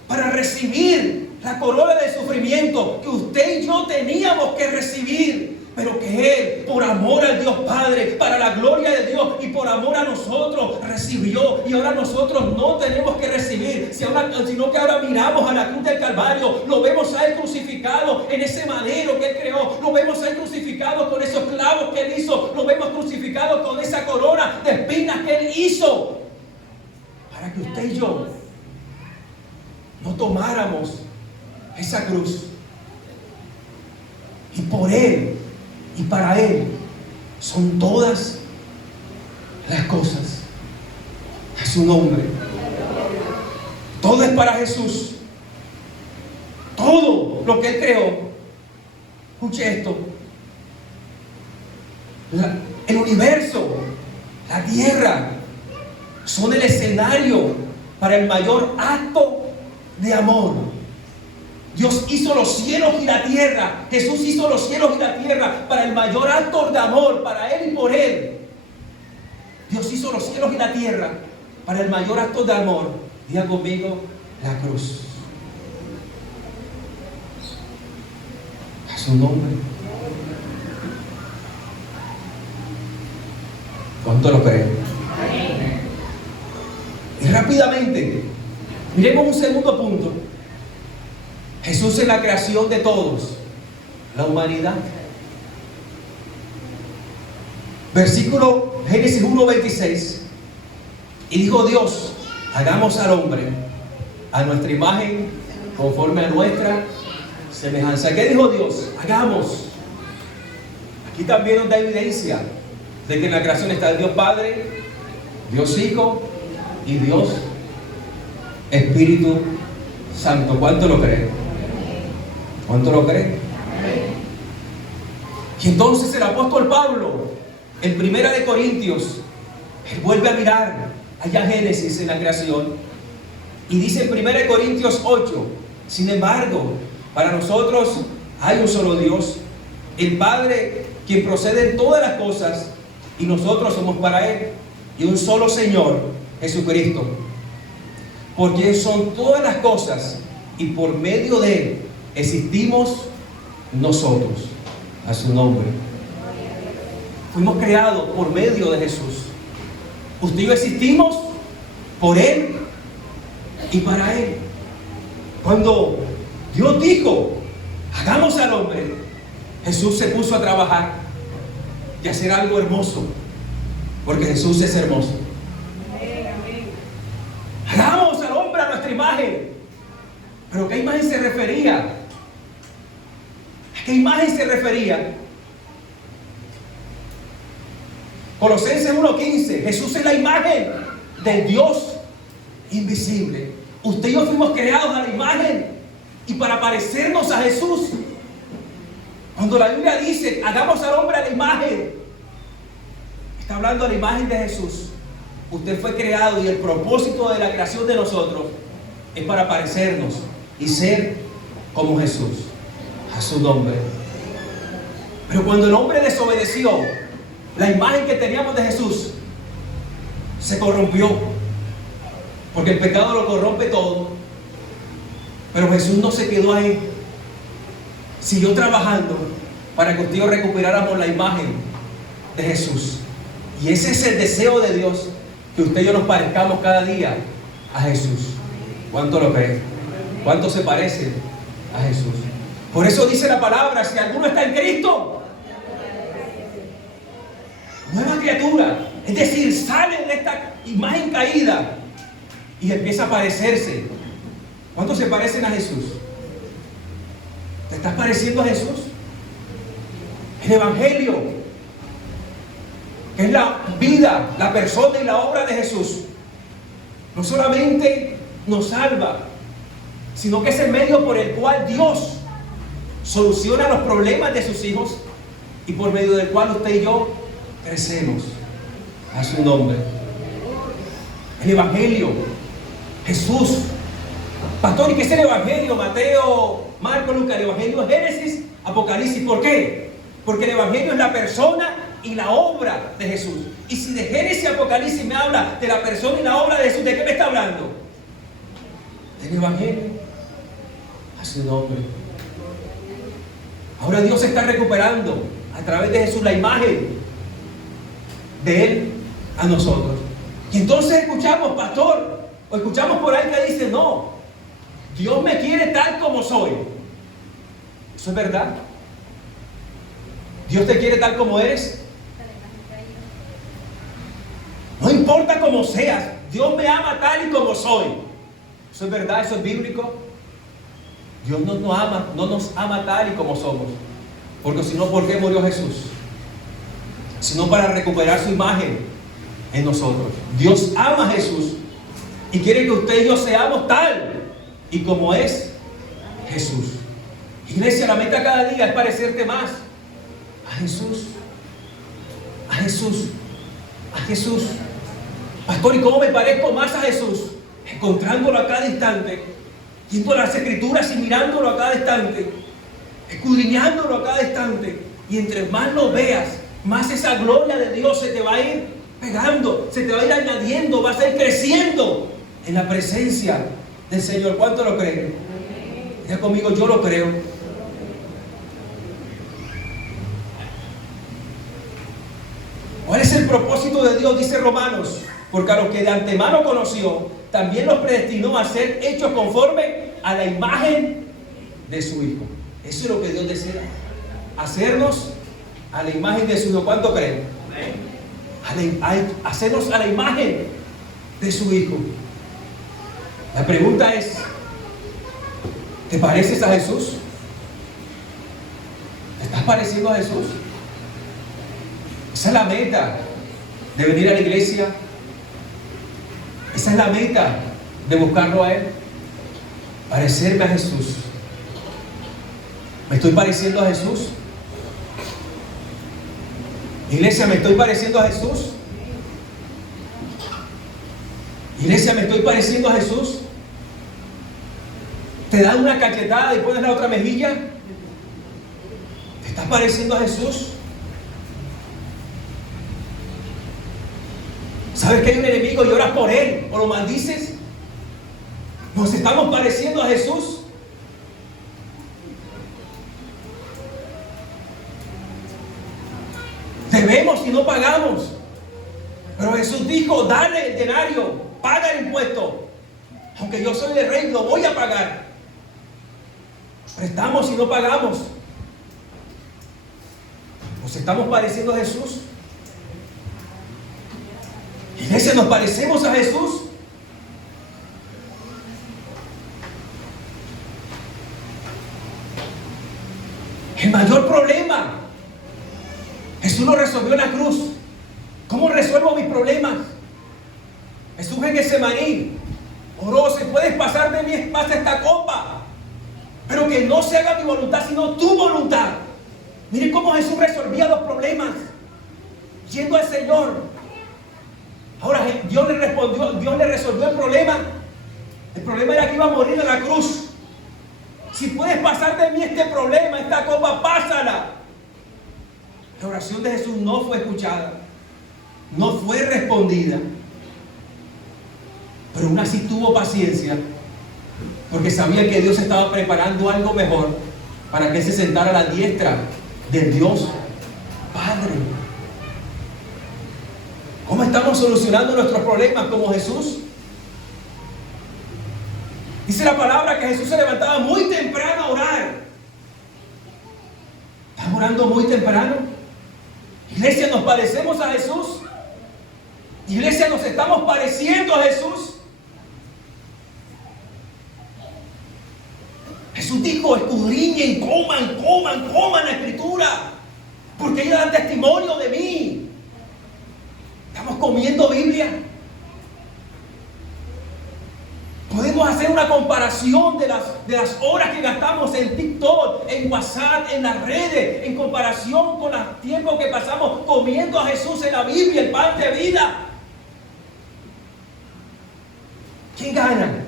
para recibir la corona del sufrimiento que usted y yo teníamos que recibir. Pero que Él, por amor al Dios Padre, para la gloria de Dios y por amor a nosotros, recibió. Y ahora nosotros no tenemos que recibir, sino que ahora miramos a la cruz del Calvario, lo vemos a Él crucificado en ese madero que Él creó, lo vemos a Él crucificado con esos clavos que Él hizo, lo vemos crucificado con esa corona de espinas que Él hizo, para que usted y yo no tomáramos esa cruz. Y por Él y para Él son todas las cosas. A su nombre. Todo es para Jesús. Todo lo que Él creó. Escuche esto. El universo, la tierra, son el escenario para el mayor acto de amor. Dios hizo los cielos y la tierra. Jesús hizo los cielos y la tierra para el mayor acto de amor, para Él y por Él. Dios hizo los cielos y la tierra para el mayor acto de amor. Diga conmigo, la cruz. A su nombre. ¿Cuánto lo creen? Y rápidamente, miremos un segundo punto. Jesús es la creación de todos, la humanidad. Versículo Génesis 1:26. Y dijo Dios, hagamos al hombre a nuestra imagen, conforme a nuestra semejanza. ¿Qué dijo Dios? Hagamos. Aquí también nos da evidencia de que en la creación está Dios Padre, Dios Hijo y Dios Espíritu Santo. ¿Cuánto lo creen? ¿Cuánto lo creen? Y entonces el apóstol Pablo, en 1 Corintios, él vuelve a mirar allá Génesis en la creación y dice en 1 Corintios 8, sin embargo, para nosotros hay un solo Dios, el Padre, quien procede en todas las cosas, y nosotros somos para Él, y un solo Señor, Jesucristo, por quien son todas las cosas, y por medio de Él existimos nosotros. A su nombre. Fuimos creados por medio de Jesús. Usted y yo existimos por Él y para Él. Cuando Dios dijo, hagamos al hombre, Jesús se puso a trabajar y a hacer algo hermoso, porque Jesús es hermoso. Hagamos al hombre a nuestra imagen. ¿Pero qué imagen se refería? ¿A qué imagen se refería? Colosenses 1:15. Jesús es la imagen del Dios invisible. Usted y yo fuimos creados a la imagen y para parecernos a Jesús. Cuando la Biblia dice, hagamos al hombre a la imagen, está hablando de la imagen de Jesús. Usted fue creado y el propósito de la creación de nosotros es para parecernos y ser como Jesús. A su nombre. Pero cuando el hombre desobedeció, la imagen que teníamos de Jesús se corrompió, porque el pecado lo corrompe todo. Pero Jesús no se quedó ahí, siguió trabajando para que usted y yo recuperáramos la imagen de Jesús. Y ese es el deseo de Dios, que usted y yo nos parezcamos cada día a Jesús. ¿Cuánto lo creen? ¿Cuánto se parece a Jesús? Por eso dice la palabra, si alguno está en Cristo, nueva criatura. Es decir, sale de esta imagen caída y empieza a parecerse. ¿Cuántos se parecen a Jesús? ¿Te estás pareciendo a Jesús? El Evangelio, que es la vida, la persona y la obra de Jesús, no solamente nos salva, sino que es el medio por el cual Dios soluciona los problemas de sus hijos y por medio del cual usted y yo crecemos. A su nombre. El Evangelio, Jesús. Pastor, ¿y qué es el Evangelio? Mateo, Marcos, Lucas. El Evangelio es Génesis, Apocalipsis. ¿Por qué? Porque el Evangelio es la persona y la obra de Jesús. Y si de Génesis y Apocalipsis me habla de la persona y la obra de Jesús, ¿de qué me está hablando? Del Evangelio. A su nombre. Ahora Dios está recuperando a través de Jesús la imagen de Él a nosotros. Y entonces escuchamos, pastor, o escuchamos por ahí que dice, no, Dios me quiere tal como soy. ¿Eso es verdad? ¿Dios te quiere tal como eres? No importa cómo seas, Dios me ama tal y como soy. ¿Eso es verdad? ¿Eso es bíblico? Dios no nos ama tal y como somos. Porque si no, ¿por qué murió Jesús? Sino para recuperar su imagen en nosotros. Dios ama a Jesús y quiere que usted y yo seamos tal y como es Jesús. Iglesia, la meta cada día es parecerte más a Jesús. A Jesús. A Jesús. Pastor, ¿y cómo me parezco más a Jesús? Encontrándolo a cada instante, yendo a las Escrituras y mirándolo a cada instante, escudriñándolo a cada instante. Y entre más lo veas, más esa gloria de Dios se te va a ir pegando, se te va a ir añadiendo, vas a ir creciendo en la presencia del Señor. ¿Cuánto lo creen? Diga conmigo, yo lo creo. ¿Cuál es el propósito de Dios? Dice Romanos, porque a los que de antemano conoció, también los predestinó a ser hechos conforme a la imagen de su Hijo. Eso es lo que Dios desea, hacernos a la imagen de su Hijo. ¿Cuánto creen? Hacernos a la imagen de su Hijo. La pregunta es, ¿te pareces a Jesús? ¿Te estás pareciendo a Jesús? Esa es la meta de venir a la iglesia. Esa es la meta de buscarlo a Él. Parecerme a Jesús. ¿Me estoy pareciendo a Jesús? Iglesia, ¿me estoy pareciendo a Jesús? Iglesia, ¿me estoy pareciendo a Jesús? ¿Te dan una cachetada y pones la otra mejilla? ¿Te estás pareciendo a Jesús? ¿Sabes que hay un enemigo y oras por él o lo maldices? ¿Nos estamos pareciendo a Jesús? Debemos y no pagamos. Pero Jesús dijo, dale el denario, paga el impuesto. Aunque yo soy el rey, lo voy a pagar. Prestamos y no pagamos. ¿Nos estamos pareciendo a Jesús? Iglesia, ¿nos parecemos a Jesús? El mayor problema, Jesús lo resolvió en la cruz. ¿Cómo resuelvo mis problemas? Jesús en Getsemaní oró, si puedes pasar de mí, pasa esta copa, pero que no se haga mi voluntad, sino tu voluntad. Miren cómo Jesús resolvía los problemas, yendo al Señor. Ahora Dios le respondió, Dios le resolvió el problema. El problema era que iba a morir en la cruz. Si puedes pasar de mí este problema, esta copa, pásala. La oración de Jesús no fue escuchada, no fue respondida, pero aún así tuvo paciencia, porque sabía que Dios estaba preparando algo mejor para que Él se sentara a la diestra del Dios Padre. ¿Cómo estamos solucionando nuestros problemas como Jesús? Dice la palabra que Jesús se levantaba muy temprano a orar. ¿Estamos orando muy temprano? Iglesia, ¿nos parecemos a Jesús? Iglesia, ¿nos estamos pareciendo a Jesús? Jesús dijo, escudriñen, coman la Escritura, porque ellos dan testimonio de mí. ¿Estamos comiendo Biblia? Podemos hacer una comparación de las horas que gastamos en TikTok, en WhatsApp, en las redes, en comparación con el tiempo que pasamos comiendo a Jesús en la Biblia, el pan de vida. ¿Quién gana?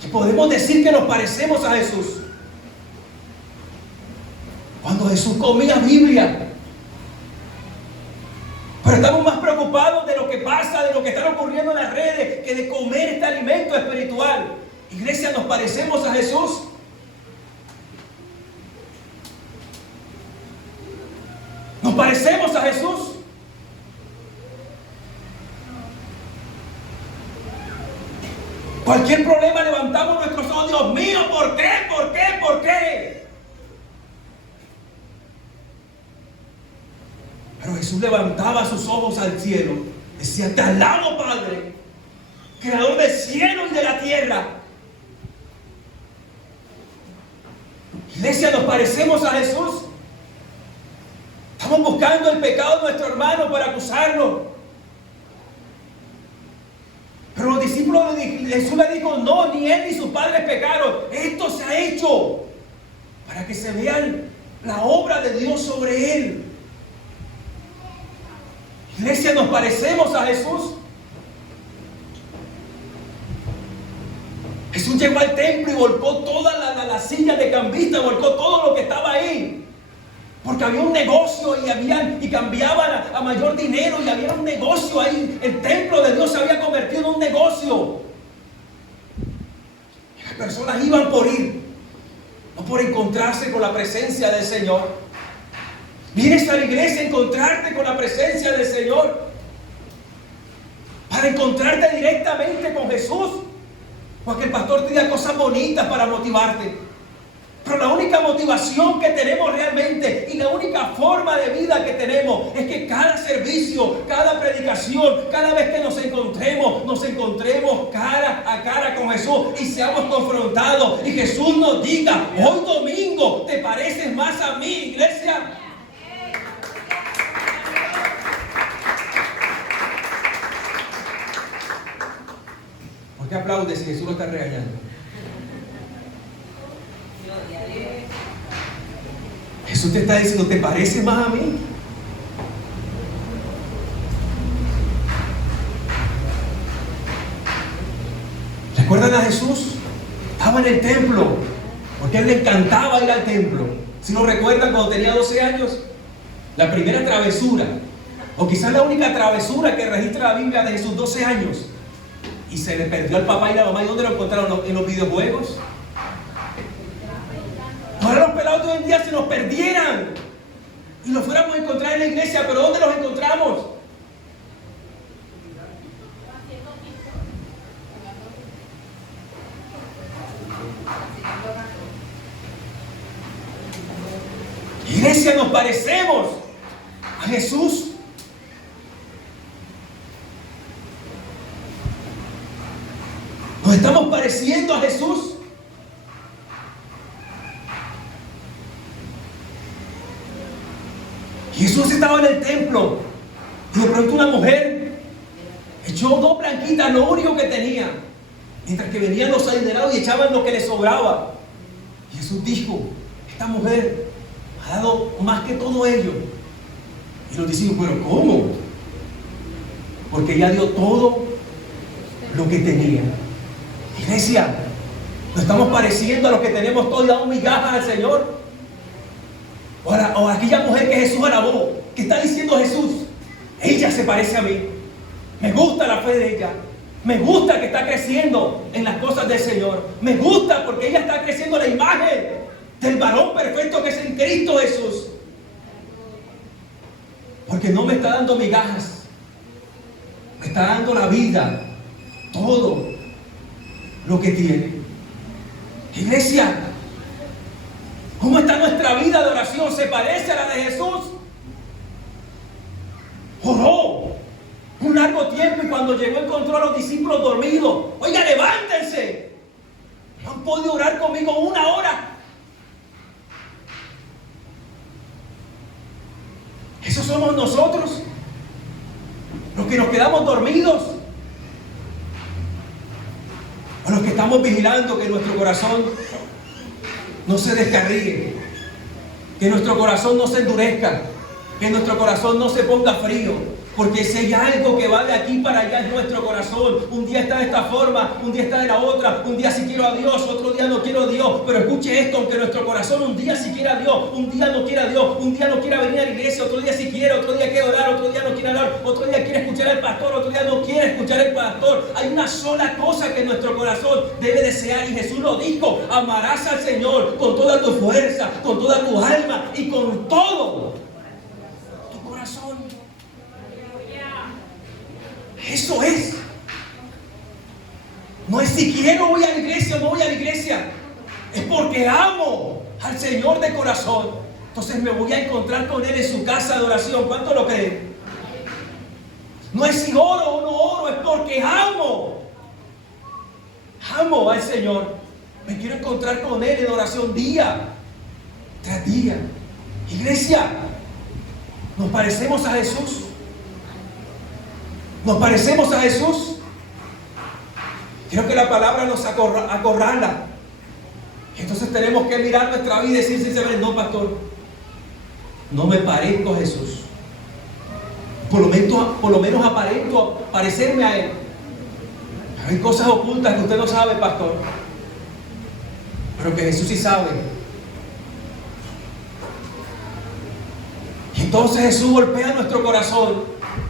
Que podemos decir que nos parecemos a Jesús. Cuando Jesús comía Biblia. Pero estamos más preocupados de lo que pasa, de lo que está ocurriendo en las redes, que de comer este alimento espiritual. Iglesia, ¿nos parecemos a Jesús? ¿Nos parecemos a Jesús? Cualquier problema levantamos nuestros ojos, Dios mío, ¿por qué? ¿Por qué? ¿Por qué? Pero Jesús levantaba sus ojos al cielo, decía, te alabo, Padre, creador del cielo y de la tierra. Iglesia, ¿nos parecemos a Jesús? Estamos buscando el pecado de nuestro hermano para acusarlo. Pero los discípulos de Jesús le dijo, no, ni él ni sus padres pecaron. Esto se ha hecho para que se vea la obra de Dios sobre él. Iglesia, ¿nos parecemos a Jesús? Jesús llegó al templo y volcó toda la silla de cambista, volcó todo lo que estaba ahí. Porque había un negocio y cambiaban a mayor dinero y había un negocio ahí. El templo de Dios se había convertido en un negocio. Y las personas iban por ir, no por encontrarse con la presencia del Señor. Vienes a la iglesia a encontrarte con la presencia del Señor, para encontrarte directamente con Jesús, porque el pastor te diga cosas bonitas para motivarte. Pero la única motivación que tenemos realmente y la única forma de vida que tenemos es que cada servicio, cada predicación, cada vez que nos encontremos cara a cara con Jesús y seamos confrontados y Jesús nos diga: hoy domingo te pareces más a mí, iglesia. ¿Por qué aplaudes si Jesús lo está regañando? Jesús te está diciendo: ¿te parece más a mí? ¿Recuerdan a Jesús? Estaba en el templo, porque a él le encantaba ir al templo. Si lo recuerdan, cuando tenía 12 años, la primera travesura, o quizás la única travesura que registra la Biblia de Jesús, 12 años, y se le perdió al papá y la mamá. ¿Y dónde lo encontraron? ¿En los videojuegos? Ahora los pelados de hoy en día se nos perdieran y los fuéramos a encontrar en la iglesia, pero ¿dónde los encontramos? Iglesia, nos parecemos a Jesús. Nos estamos pareciendo a Jesús. Jesús estaba en el templo y de pronto una mujer echó 2 blanquitas, lo único que tenía, mientras que venían los adinerados y echaban lo que les sobraba. Y Jesús dijo: esta mujer ha dado más que todo ello. Y los discípulos: ¿pero cómo? Porque ella dio todo lo que tenía. Iglesia, nos estamos pareciendo a los que tenemos todo y damos migajas al Señor. O aquella mujer que Jesús alabó, que está diciendo Jesús: ella se parece a mí, me gusta la fe de ella, me gusta que está creciendo en las cosas del Señor, me gusta porque ella está creciendo en la imagen del varón perfecto que es en Cristo Jesús, porque no me está dando migajas, me está dando la vida, todo lo que tiene. Iglesia, ¿cómo está nuestra vida de oración? ¿Se parece a la de Jesús? Oró un largo tiempo y cuando llegó encontró a los discípulos dormidos. Oiga, levántense. No han podido orar conmigo 1 hora. Esos somos nosotros, los que nos quedamos dormidos, o los que estamos vigilando que nuestro corazón no se descarríe, que nuestro corazón no se endurezca, que nuestro corazón no se ponga frío, porque si hay algo que va de aquí para allá es nuestro corazón. Un día está de esta forma, un día está de la otra, un día sí quiero a Dios, otro día no quiero a Dios. Pero escuche esto: aunque nuestro corazón un día sí quiere a Dios, un día no quiere a Dios, un día no quiere venir a la iglesia, otro día sí quiere, otro día quiere orar, otro día no quiere orar, otro día quiere escuchar al pastor, otro día no quiere escuchar al pastor. Hay una sola cosa que nuestro corazón debe desear, y Jesús lo dijo: amarás al Señor con toda tu fuerza, con toda tu alma y con todo tu corazón. Eso es. No es si quiero voy a la iglesia o no voy a la iglesia. Es porque amo al Señor de corazón. Entonces me voy a encontrar con Él en su casa de oración. ¿Cuánto lo creen? No es si oro o no oro, es porque amo. Amo al Señor. Me quiero encontrar con Él en oración día tras día. Iglesia, ¿nos parecemos a Jesús? ¿Nos parecemos a Jesús? Quiero que la palabra nos acorrala. Entonces tenemos que mirar nuestra vida y decir sinceramente: no, pastor, no me parezco a Jesús. Por lo menos aparento parecerme a Él. Hay cosas ocultas que usted no sabe, pastor, pero que Jesús sí sabe. Entonces Jesús golpea nuestro corazón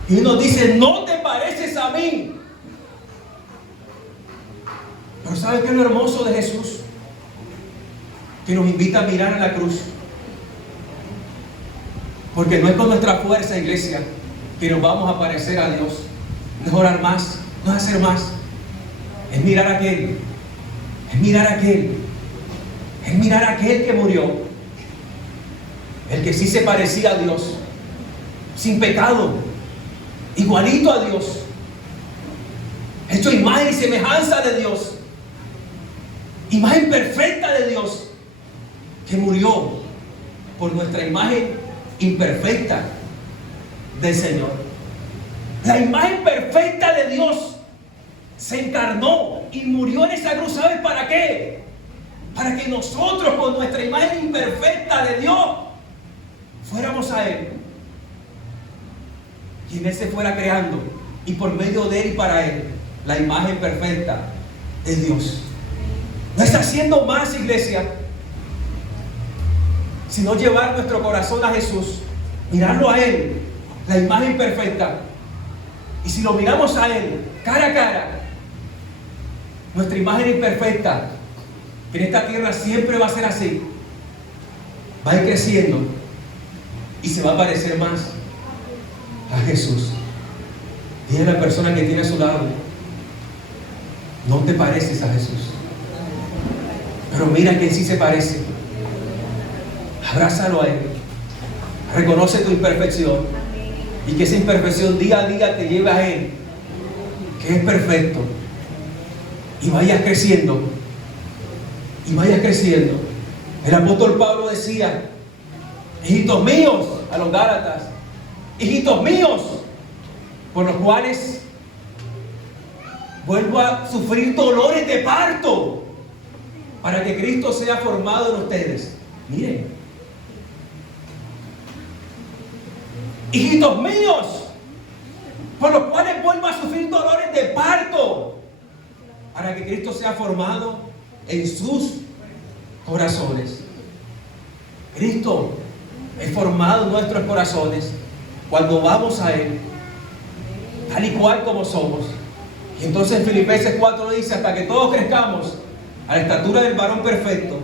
y nos dice: no te pareces a mí. Pero ¿sabe qué es lo hermoso de Jesús? Que nos invita a mirar a la cruz. Porque no es con nuestra fuerza, iglesia, que nos vamos a parecer a Dios. No es orar más, no es hacer más. Es mirar a aquel. Es mirar a aquel. Es mirar a aquel que murió. El que sí se parecía a Dios. Sin pecado. Igualito a Dios. Hecho imagen y semejanza de Dios. Imagen perfecta de Dios. Que murió por nuestra imagen imperfecta del Señor. La imagen perfecta de Dios se encarnó y murió en esa cruz. ¿Sabes para qué? Para que nosotros, con nuestra imagen imperfecta de Dios, fuéramos a Él, y en Él se fuera creando, y por medio de Él y para Él, la imagen perfecta de Dios. No está haciendo más, iglesia, sino llevar nuestro corazón a Jesús, mirarlo a Él, la imagen perfecta. Y si lo miramos a Él, cara a cara, nuestra imagen imperfecta, que en esta tierra siempre va a ser así, va a ir creciendo y se va a parecer más a Jesús. Dile a la persona que tiene a su lado: no te pareces a Jesús, pero mira que sí se parece. Abrázalo a Él. Reconoce tu imperfección y que esa imperfección día a día te lleve a Él, que es perfecto, y vayas creciendo. Y vayas creciendo. El apóstol Pablo decía: hijitos míos, a los Gálatas, hijitos míos, por los cuales vuelvo a sufrir dolores de parto, para que Cristo sea formado en ustedes. Miren, hijitos míos, por los cuales vuelvo a sufrir dolores de parto, para que Cristo sea formado en sus corazones. Cristo es formado en nuestros corazones cuando vamos a Él, tal y cual como somos. Y entonces en Filipenses 4 dice: hasta que todos crezcamos a la estatura del varón perfecto,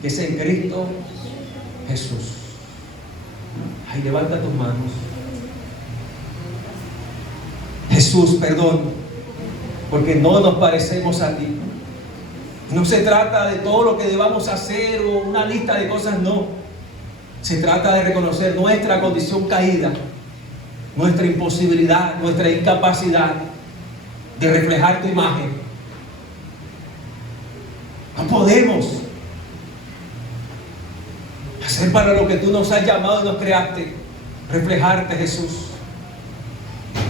que es en Cristo Jesús. Ay, levanta tus manos. Jesús, perdón, porque no nos parecemos a ti. No se trata de todo lo que debamos hacer o una lista de cosas, no. Se trata de reconocer nuestra condición caída, nuestra imposibilidad, nuestra incapacidad de reflejar tu imagen. No podemos hacer para lo que tú nos has llamado y nos creaste, reflejarte, Jesús.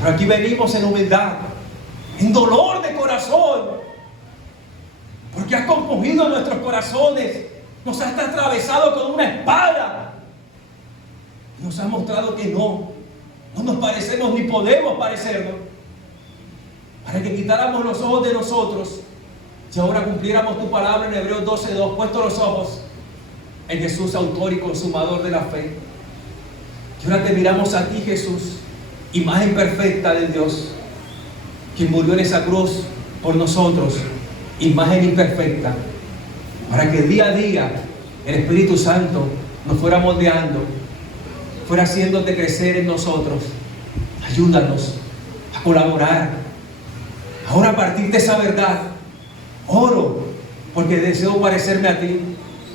Pero aquí venimos en humildad, en dolor de corazón, porque has compungido nuestros corazones, nos has atravesado con una espada, y nos has mostrado que no nos parecemos ni podemos parecernos, para que quitáramos los ojos de nosotros y ahora cumpliéramos tu palabra en Hebreos 12:2, puesto los ojos en Jesús, autor y consumador de la fe. Y ahora te miramos a ti, Jesús, imagen perfecta de Dios, quien murió en esa cruz por nosotros, imagen imperfecta, para que día a día el Espíritu Santo nos fuera moldeando, fuera haciéndote crecer en nosotros. Ayúdanos a colaborar. Ahora, a partir de esa verdad, oro porque deseo parecerme a ti.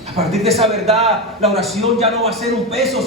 A partir de esa verdad, la oración ya no va a ser un peso,